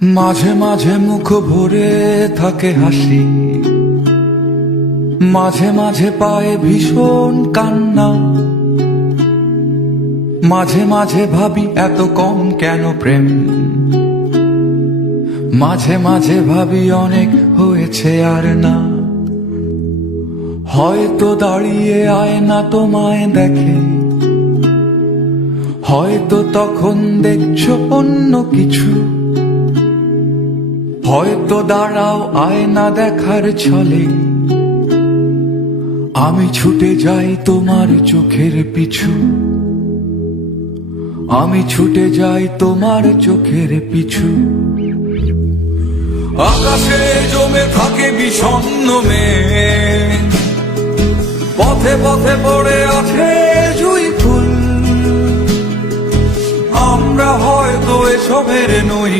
মাঝে মাঝে মুখ ভরে থাকে হাসি, মাঝে মাঝে পায়ে ভীষণ কান্না। মাঝে মাঝে ভাবি এত কম কেন প্রেম, মাঝে মাঝে ভাবি অনেক হয়েছে আর না। হয়তো দাঁড়িয়ে আয়না তোমায় দেখে, হয়তো তখন দেখছো অন্য কিছু। হয়তো দাঁড়াও আয়না দেখার ছলে, আমি ছুটে যাই তোমার চোখের পিছু। আমি ছুটে যাই তোমার চোখের পিছু। আকাশে জমে থাকে বিষণ্ণ মেঘ, পথে পথে পড়ে আছে জুঁই ফুল। আমরা হয়তো এসবের নই